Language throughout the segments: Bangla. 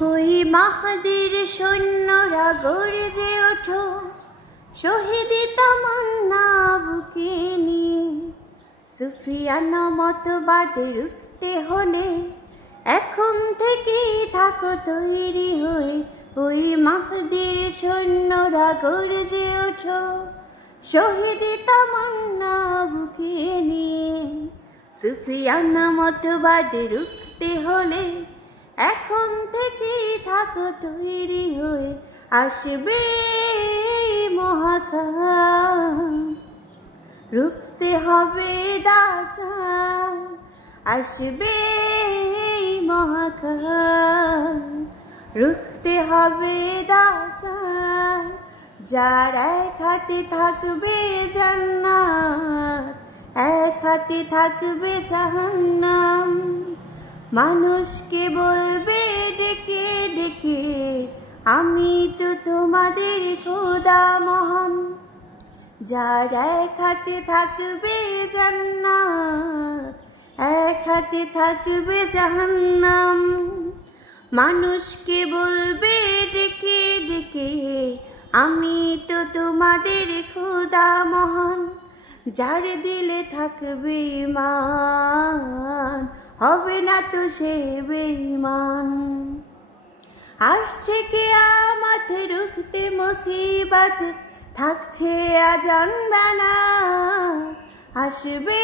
ওই মাহাদির সৈন্যরা গর্জে ওঠো, শহীদি তামান্না বুকে নিয়ে। সুফিয়ানা মতবাদ রুখতে হলে এখন থেকেই থাকো তৈরি হয়ে। ওই মাহাদির সৈন্যরা গর্জে ওঠো, শহীদি তামান্না বুকে নিয়ে। সুফিয়ানা মতবাদ রুখতে হলে এখন থেকেই থাকো তৈরি হয়ে। আসবে মহাকাল, রুখতে হবে দাজ্জাল। আসবে মহাকাল, রুখতে হবে দাজ্জাল। যার এক হাতে থাকবে জান্নাত, এক হাতে থাকবে জাহান্নাম। মানুষকে বলবে ডেকে ডেকে, আমি তো তোমাদের খোদা মহান। যার এক হাতে থাকবে জান্নাত, এক হাতে থাকবে জাহান্নাম। মানুষকে বলবে ডেকে ডেকে, আমি তো তোমাদের খোদা মহান। যার দিলে থাকবে ঈমান, হবে না তো সে বেঈমান। আসছে কিয়ামত, রুখতে মুসিবত, থাকছে আজান বানা। আসবে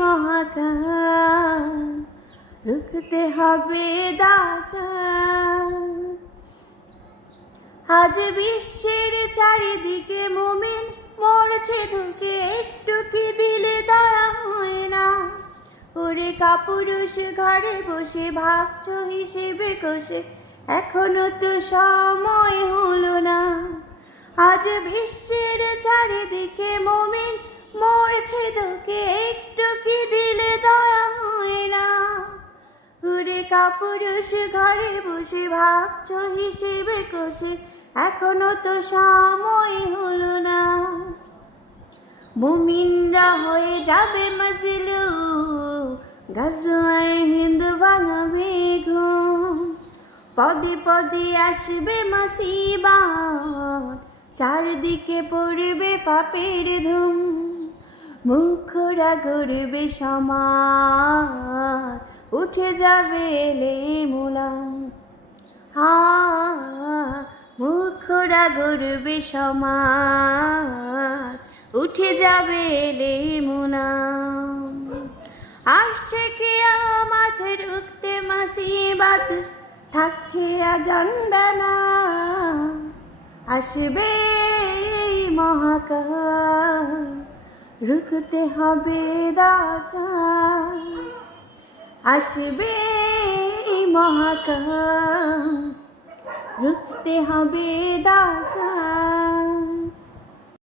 মহাকাল, রুখতে হবে দাজ্জাল। আজ বিশ্বের চারিদিকে মুমিন মরছে ধুকে, একটু কি দিলে দয়া হয় না? ওরে কাপুরুষ ঘরে বসে ভাবছো হিসেবে কষে, এখনো তো সময় হলো না। আজ বিশ্বের চারিদিকে মুমিন মরছে ধুকে, একটু কি দিলে দয়া হয় না? ওরে কাপুরুষ ঘরে বসে ভাবছো হিসেবে কষে, এখনো তো সময় হলো না। মুমিনরা হয়ে যাবে মাজলুম, গাজওয়ায়ে হিন্দ ভাঙাবে ঘুম। পদে পদে আসবে মুসিবত, চারদিকে পড়বে পাপের ধুম। মুখরা গড়বে সমাজ, উঠে যাবে লেমুলাম। মুখরা গড়বে সমাজ, উঠে যাবে লেমুলাম। আসছে কিয়ামত, রুখতে মুসিবত, থাকছে আজান বানা। আসবে মহাকাল, রুখতে হবে দাজ্জাল। আসবে মহাকাল, রুখতে হবে দাজ্জাল।